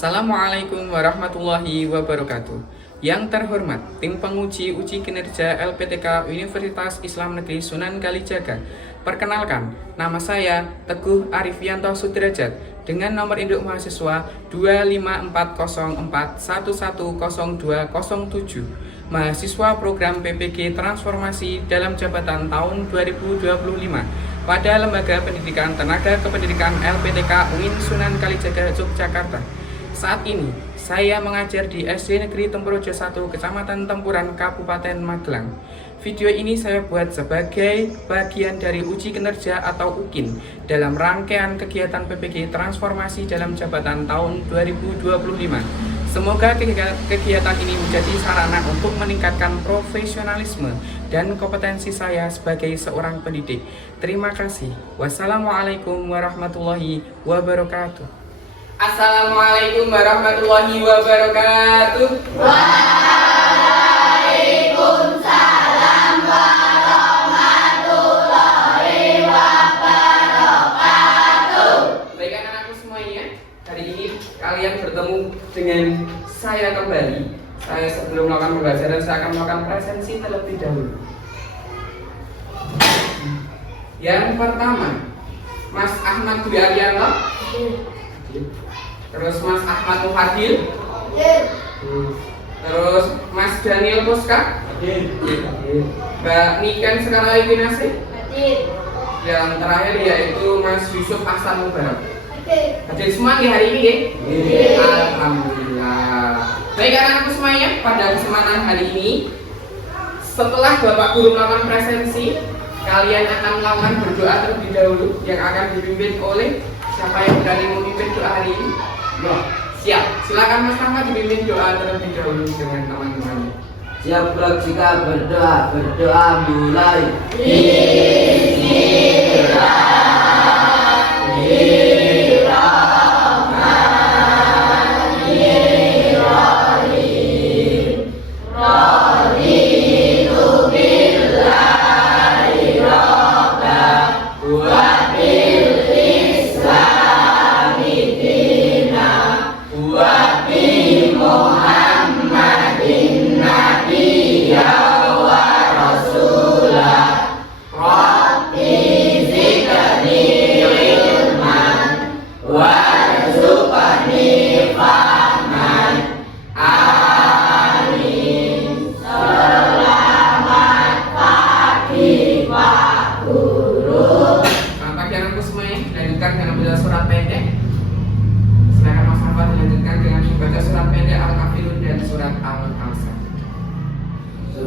Assalamualaikum warahmatullahi wabarakatuh. Yang terhormat, tim penguji uji kinerja LPTK Universitas Islam Negeri Sunan Kalijaga. Perkenalkan, nama saya Teguh Arifianto Sudrajat dengan nomor induk mahasiswa 25404110207. Mahasiswa program PPG Transformasi dalam Jabatan tahun 2025 pada Lembaga Pendidikan Tenaga Kependidikan LPTK UIN Sunan Kalijaga Yogyakarta. Saat ini, saya mengajar di SD Negeri Tempurrejo 1, Kecamatan Tempuran, Kabupaten Magelang. Video ini saya buat sebagai bagian dari uji kinerja atau UKIN dalam rangkaian kegiatan PPG Transformasi dalam Jabatan tahun 2025. Semoga kegiatan ini menjadi sarana untuk meningkatkan profesionalisme dan kompetensi saya sebagai seorang pendidik. Terima kasih. Wassalamualaikum warahmatullahi wabarakatuh. Assalamualaikum warahmatullahi wabarakatuh. Waalaikumsalam warahmatullahi wabarakatuh. Baik anak-anakku semuanya, hari ini kalian bertemu dengan saya kembali. Saya sebelum melakukan pembelajaran, saya akan melakukan presensi terlebih dahulu. Yang pertama, Mas Ahmad Dwi Arianto. Terus Mas Ahmad Muhadil. Terus Mas Daniel Koska. Mbak Niken Sekarang Winasih. Yang terakhir yaitu Mas Yusuf Hasan Mubarak. Hadir semua di hari ini ya? Alhamdulillah. Baik anak-anakku semuanya, pada kesempatan hari ini setelah Bapak Guru melakukan presensi, kalian akan melakukan berdoa terlebih dahulu yang akan dipimpin oleh siapa yang berani memimpin doa hari ini? Siap, silakan Mas Ahmad dipimpin doa terlebih dahulu dengan teman-teman. Siap Bro, jika berdoa mulai.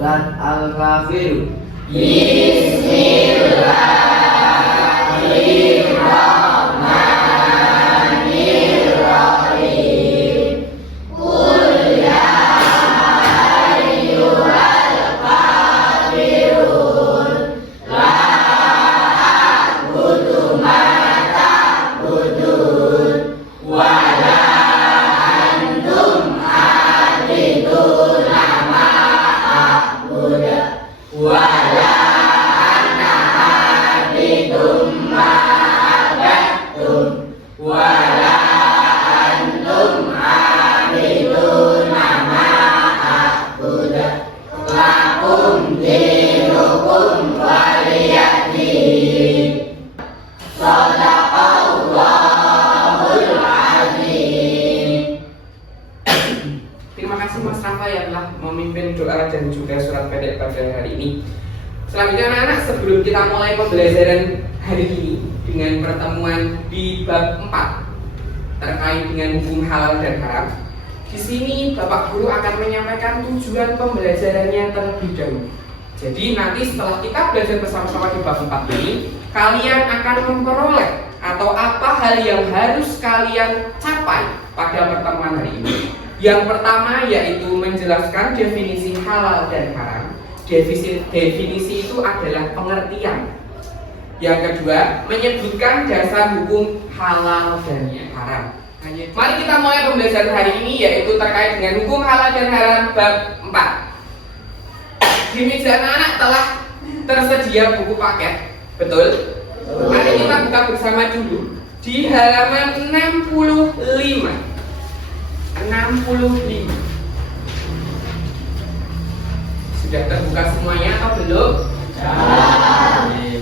Surat Al-Kafirun. Bismillahirrahmanirrahim. Qul ya ayyuhal kafirun la a'budu ma ta'budun wa la antum a'bidun wala ana abidum ma abadtum wala antum abidun ma abud lakum dinukum waliyadin. Shadaqallahul azim. Terima kasih Mas Rafa yang telah memimpin doa dan juga surat pendek pada hari ini. Selanjutnya anak-anak, sebelum kita mulai pembelajaran hari ini dengan pertemuan di bab 4 terkait dengan hukum halal dan haram, di sini Bapak Guru akan menyampaikan tujuan pembelajarannya terlebih dahulu. Jadi nanti setelah kita belajar bersama-sama di bab 4 ini, kalian akan memperoleh atau apa hal yang harus kalian capai pada pertemuan hari ini. Yang pertama yaitu menjelaskan definisi halal dan haram. Definisi itu adalah pengertian. Yang kedua, menyebutkan dasar hukum halal dan haram. Mari kita mulai pembelajaran hari ini yaitu terkait dengan hukum halal dan haram bab 4. Di meja anak-anak telah tersedia buku paket, betul? Mari kita buka bersama dulu di halaman 65. 65. Sudah terbuka semuanya atau belum?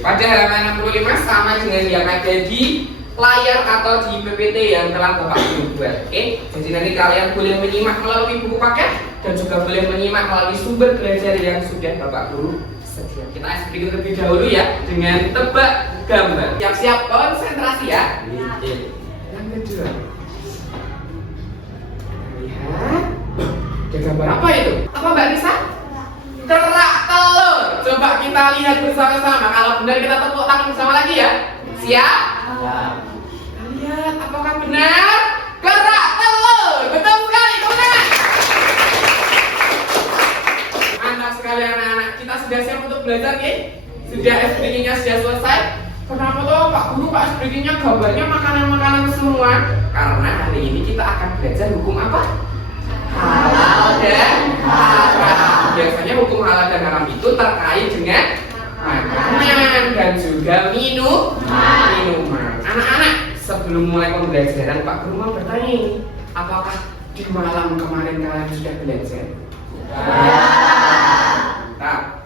Pada halaman 65 sama dengan yang ada di layar atau di PPT yang telah Bapak Guru buat. Oke, jadi nanti kalian boleh menyimak melalui buku paket dan juga boleh menyimak melalui sumber belajar yang sudah Bapak Guru sedia. Kita sedikit terlebih dahulu ya dengan tebak gambar. Siap-siap, konsentrasi ya. Yang kedua, lihat, ada gambar apa itu? Apa Mbak Nisa? Kerak telur. Coba kita lihat bersama-sama. Kalau benar kita tepuk tangan bersama lagi ya. Siap? Kita lihat apakah benar? Kerak telur. Betul sekali, tepuk tangan. Mantap sekali anak-anak. Kita sudah siap untuk belajar ya? Sudah SPG-nya sudah selesai. Kenapa tuh Pak Guru, Pak SPG-nya gambarnya makanan-makanan semua? Karena hari ini kita akan belajar hukum apa? Halal dan haram. Biasanya hukum halal dan haram itu terkait dengan makanan dan juga minuman. Anak-anak, sebelum mulai pembelajaran Pak Guru mau bertanya ini, apakah di malam kemarin kalian sudah belajar? Nah,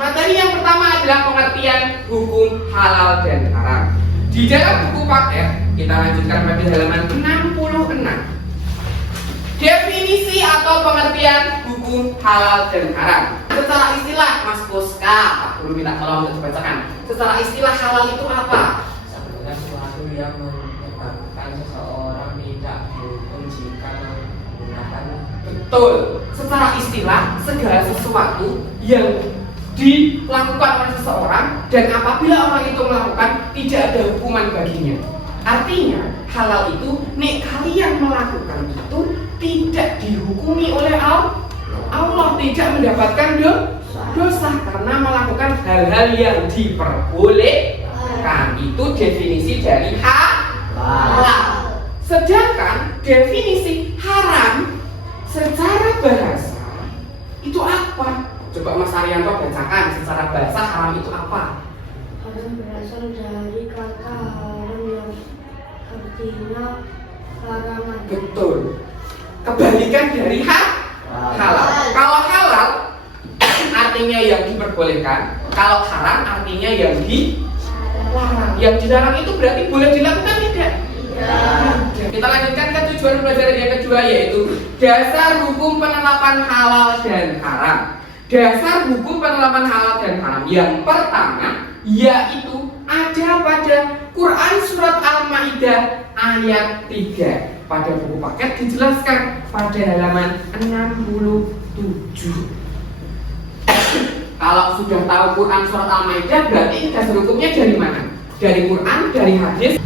materi yang pertama adalah pengertian hukum halal dan haram. Di dalam buku paket kita lanjutkan pada halaman 66. Definisi atau pengertian hukum halal dan haram. Secara istilah, Mas Puska, Pak Guru minta tolong untuk dibacakan. Secara istilah halal itu apa? Sebenarnya sesuatu yang menyebabkan seseorang tidak dihukum jika menggunakan. Betul. Secara istilah, segala sesuatu yang dilakukan oleh seseorang dan apabila orang itu melakukan tidak ada hukuman baginya. Artinya halal itu nek kalian melakukan itu tidak dihukumi oleh Allah, tidak mendapatkan dosa karena melakukan hal-hal yang diperbolehkan. Itu definisi dari halal. Sedangkan definisi haram secara bahasa itu apa? Coba Mas Arianto bacakan secara bahasa haram itu apa? Haram berasal dari kata haram yang artinya larangan. Betul. Kebalikan dari halal. Kalau halal artinya yang diperbolehkan, kalau haram artinya yang dilarang. Yang dilarang itu berarti boleh dilakukan tidak? Kita lanjutkan ke tujuan pelajaran yang kedua, yaitu dasar hukum penerapan halal dan haram. Dasar hukum penerapan halal dan haram yang pertama yaitu ada pada Quran surat Al-Maidah ayat 3. Pada buku paket dijelaskan pada halaman 67. Kalau sudah tahu Quran surat Al-Maidah, berarti dasar hukumnya dari mana? Dari Quran, dari hadis?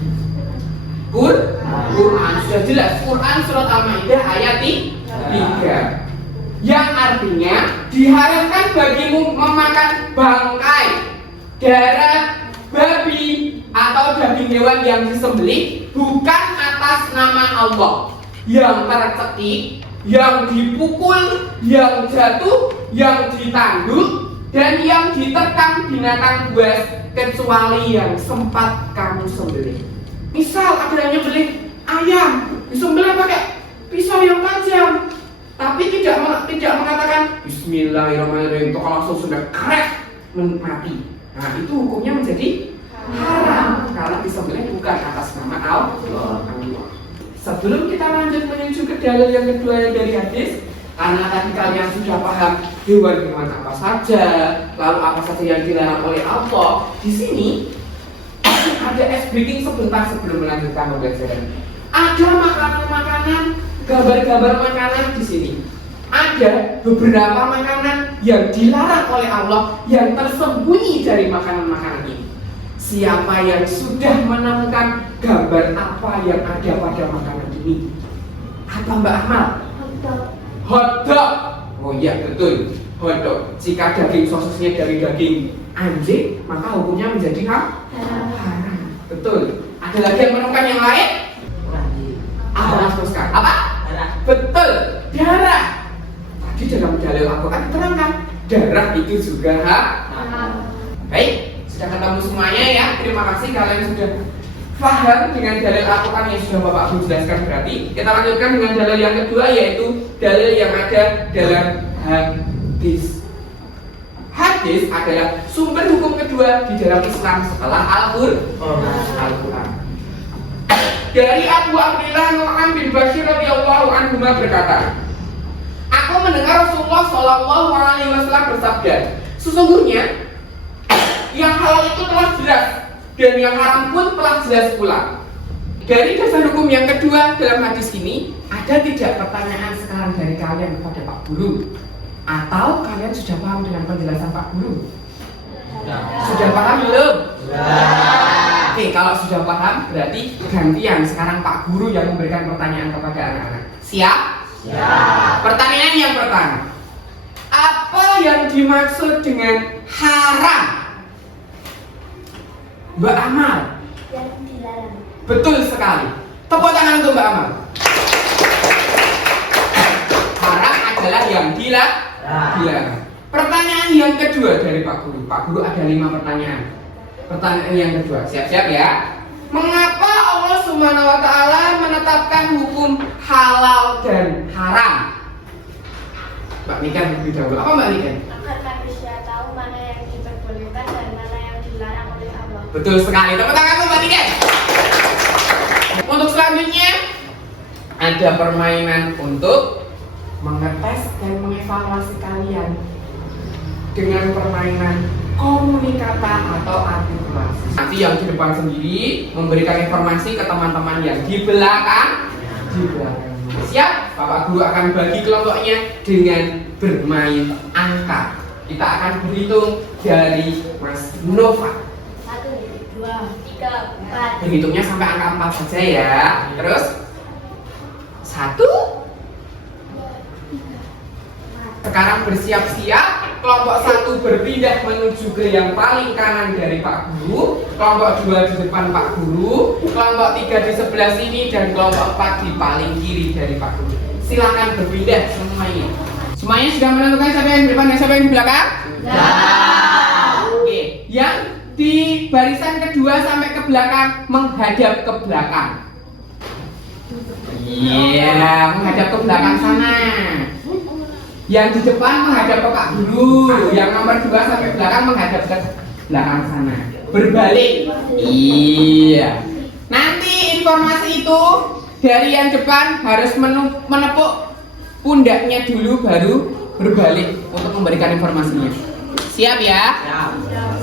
Quran sudah jelas. Quran surat Al-Maidah ayat 3. Yang artinya diharamkan bagimu memakan bangkai, darah babi atau daging hewan yang disembelih bukan atas nama Allah, yang tercekik, yang dipukul, yang jatuh, yang ditanduk, dan yang diterkam binatang buas kecuali yang sempat kamu sembelih. Misal ada yang nyembelih ayam, disembelih pakai pisau yang tajam, tapi tidak mengatakan Bismillahirrahmanirrahim, itu langsung sudah krek mati. Nah itu hukumnya menjadi haram karena disembelih bukan atas nama Allah. Sebelum kita lanjut menuju ke dalil yang kedua dari hadis, karena tadi kalian sudah paham hewan-hewan apa saja, lalu apa saja yang dilarang oleh Allah, di sini ada breaking sebentar sebelum melanjutkan pembelajaran. Ada makanan-makanan, gambar-gambar makanan di sini. Ada beberapa makanan yang dilarang oleh Allah yang tersembunyi dari makanan-makanan ini. Siapa yang sudah menemukan gambar apa yang ada pada makanan ini? Apa Mbak Ahmad? Hotdog. Oh iya betul, hotdog. Jika daging sosisnya dari daging anjing, maka hukumnya menjadi haram. Betul. Ada lagi yang menemukan yang lain? Apa Mas Puska? Apa? Betul, darah. Tadi dalam dalil Al-Quran diterangkan darah itu juga haram. Baik, sudah ketemu semuanya ya. Terima kasih kalian sudah Paham dengan dalil Al-Quran yang sudah Bapak Guru jelaskan berarti. Kita lanjutkan dengan dalil yang kedua, yaitu dalil yang ada dalam hadis. Hadis adalah sumber hukum kedua di dalam Islam setelah Al-Quran. Dari Abu Abdillah Nu'man bin Bashir radhiyallahu anhu berkata, aku mendengar Rasulullah Shallallahu Alaihi Wasallam bersabda, sesungguhnya yang halal itu telah jelas dan yang haram pun telah jelas pula. Dari dasar hukum yang kedua dalam hadis ini, ada tidak pertanyaan sekarang dari kalian kepada Pak Guru? Atau kalian sudah paham dengan penjelasan Pak Guru? Sudah paham belum? Oke, kalau sudah paham berarti gantian sekarang Pak Guru yang memberikan pertanyaan kepada anak-anak. Siap? Siap. Pertanyaan yang pertama, apa yang dimaksud dengan haram? Mbak Amal. Yang dilarang. Betul sekali. Tepuk tangan untuk Mbak Amal. Haram adalah yang dilarang. Pertanyaan yang kedua dari Pak Guru. Pak Guru ada 5 pertanyaan. Pertanyaan yang kedua, siap-siap ya. Mengapa Allah Subhanahu wa Ta'ala menetapkan hukum halal dan haram? Mbak Nika lebih dahulu. Apa Mbak Nika? Agar manusia tahu mana yang diperbolehkan dan mana yang dilarang oleh Allah. Betul sekali. Tepuk tangan untuk Mbak Nika. Untuk selanjutnya ada permainan untuk mengetes dan mengevaluasi kalian dengan permainan komunikata atau artikulasi. Nanti yang di depan sendiri memberikan informasi ke teman-teman yang di belakang. Siap? Bapak Guru akan bagi kelompoknya dengan bermain angka. Kita akan berhitung dari Mas Nova. 1, 2, 3, 4. Berhitungnya sampai angka 4 saja ya. Terus 1. Sekarang bersiap-siap, kelompok 1 berpindah menuju ke yang paling kanan dari Pak Guru, kelompok 2 di depan Pak Guru, kelompok 3 di sebelah sini, dan kelompok 4 di paling kiri dari Pak Guru. Silakan berpindah semuanya. Semuanya sudah menentukan siapa yang di depan dan siapa yang di belakang? Ya. Oke, yang di barisan kedua sampai ke belakang menghadap ke belakang. Iya, menghadap ke belakang sana. Yang di depan menghadap ke Pak Guru, yang nomor 2 sampai belakang menghadap ke belakang sana. Berbalik. Iya. Nanti informasi itu dari yang depan harus menepuk pundaknya dulu baru berbalik untuk memberikan informasinya. Siap ya?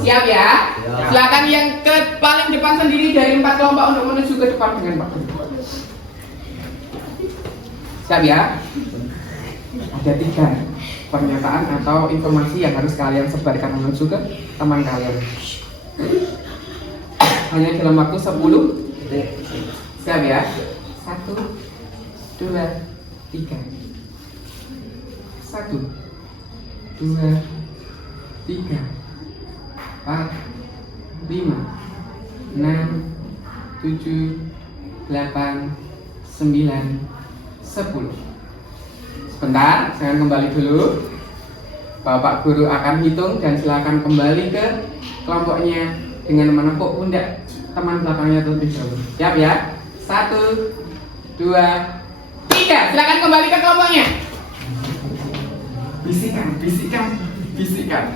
Siap ya? Silakan yang ke paling depan sendiri dari 4 kelompok untuk menuju ke depan dengan Pak Guru. Siap ya? Ada 3 pernyataan atau informasi yang harus kalian sebarkan menuju ke teman kalian. Hanya dalam waktu 10 detik. Siap ya? 1, 2, 3. 1, 2, 3, 4, 5, 6, 7, 8, 9, 10. Sebentar, saya kembali dulu. Bapak Guru akan hitung dan silakan kembali ke kelompoknya dengan menepuk pundak teman belakangnya terlebih dahulu. Siap ya? 1, 2, 3. Silakan kembali ke kelompoknya.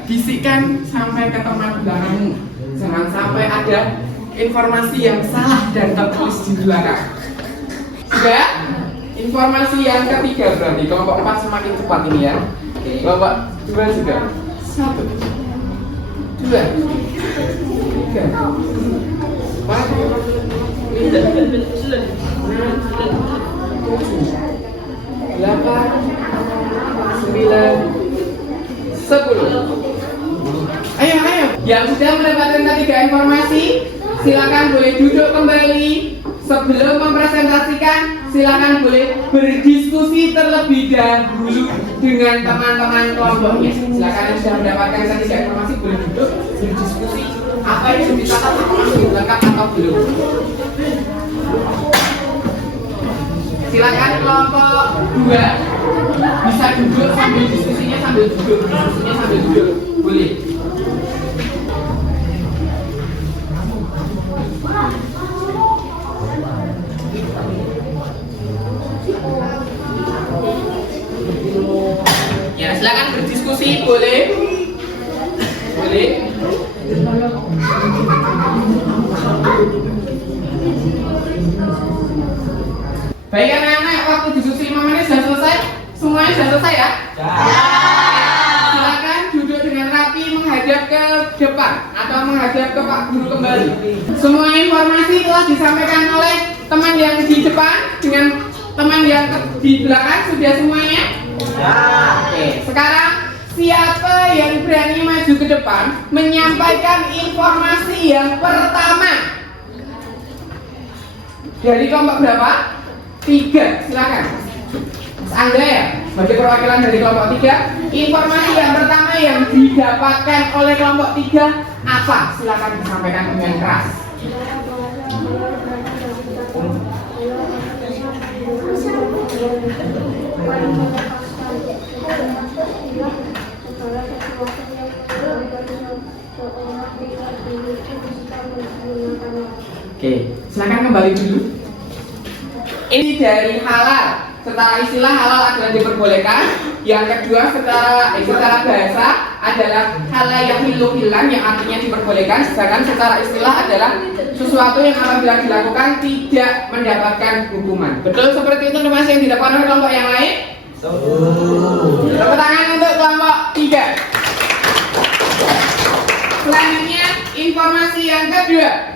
Bisikan sampai ke teman belakangmu. Jangan sampai ada informasi yang salah dan tertulis di belakang. Sudah? Informasi yang ketiga berarti kelompok 4 semakin cepat ini ya. Kelompok 2 juga. 1, 2, 3, 4, 5, 8, 9, 10. Ayo. Yang sudah mendapatkan ketiga informasi, silakan boleh duduk kembali. Sebelum mempresentasikan, silakan boleh berdiskusi terlebih dahulu dengan teman-teman kelompoknya. Silakan yang sudah mendapatkan ketiga informasi boleh duduk berdiskusi apa yang sudah dicatat lengkap atau belum. Silakan kelompok 2 bisa duduk sambil diskusinya sambil duduk. Boleh. boleh? Boleh? Baik anak-anak, waktu diskusi 5 menit sudah selesai? Semuanya sudah selesai ya? Silakan duduk dengan rapi menghadap ke depan atau menghadap ke Pak Guru kembali. Semua informasi telah disampaikan oleh teman yang di depan dengan teman yang di belakang sudah semuanya? Oke, sekarang siapa yang berani maju ke depan menyampaikan informasi yang pertama? Dari kelompok berapa? 3, silakan. Anda ya, sebagai perwakilan dari kelompok 3, informasi yang pertama yang didapatkan oleh kelompok 3 apa? Silakan disampaikan dengan keras. Oke, silakan kembali dulu. Ini dari halal. Secara istilah halal adalah diperbolehkan. Yang kedua secara bahasa adalah halayahilu hilang yang artinya diperbolehkan. Sedangkan secara istilah adalah sesuatu yang apabila dilakukan tidak mendapatkan hukuman. Betul seperti itu informasi yang didapatkan oleh kelompok yang lain? Tepuk tangan untuk kelompok 3. Selanjutnya informasi yang kedua.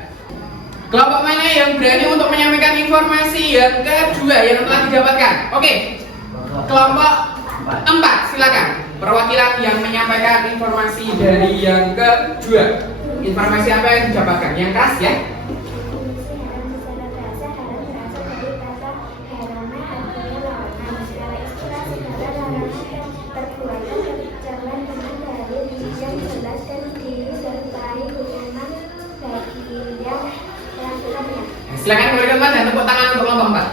Kelompok mana yang berani untuk menyampaikan informasi yang kedua yang telah didapatkan? Oke. Kelompok 4, silakan. Perwakilan yang menyampaikan informasi dari yang kedua. Informasi apa yang didapatkan? Yang keras ya? Silakan berikan tempat dan tepuk tangan untuk kelompok 4.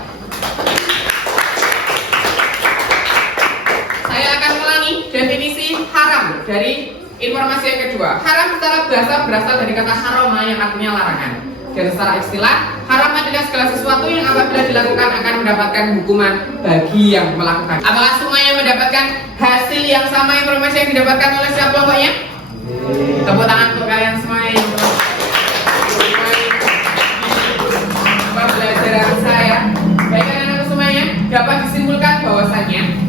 Saya akan ulangi definisi haram dari informasi yang kedua. Haram secara bahasa berasal dari kata haroma yang artinya larangan. Dan secara istilah, haram adalah segala sesuatu yang apabila dilakukan akan mendapatkan hukuman bagi yang melakukan. Apakah semuanya mendapatkan hasil yang sama informasi yang didapatkan oleh siapa kelompoknya? Tepuk tangan untuk kalian semuanya yang telah pembelajaran saya. Baik anak-anak semuanya, dapat disimpulkan bahwasannya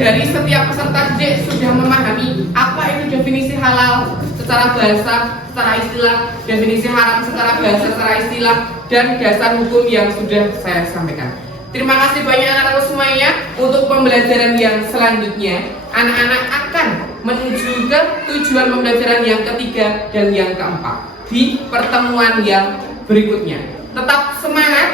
dari setiap peserta didik sudah memahami apa itu definisi halal secara bahasa, secara istilah, definisi haram secara bahasa, secara istilah, dan dasar hukum yang sudah saya sampaikan. Terima kasih banyak anak-anak semuanya. Untuk pembelajaran yang selanjutnya, anak-anak akan menuju ke tujuan pembelajaran yang ketiga dan yang keempat di pertemuan yang berikutnya. Tetap semangat,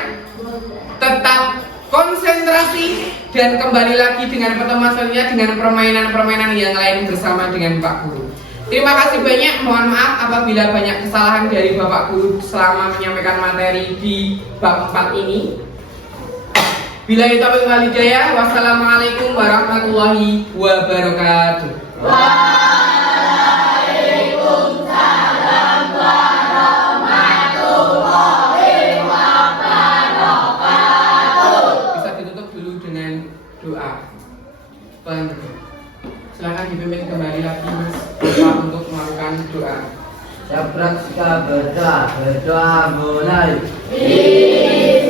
tetap konsentrasi, dan kembali lagi dengan pertemuan selanjutnya dengan permainan-permainan yang lain bersama dengan Pak Guru. Terima kasih banyak, mohon maaf apabila banyak kesalahan dari Bapak Guru selama menyampaikan materi di bab 4 ini. Billahi taufiq wal hidayah. Wassalamualaikum warahmatullahi wabarakatuh. Waalaikumsalam warahmatullahi wabarakatuh. Bisa ditutup dulu dengan doa. Silakan dipimpin kembali lagi Mas Bapak untuk melakukan doa. Ya praksika berdoa mulai. Bismillahirrahmanirrahim.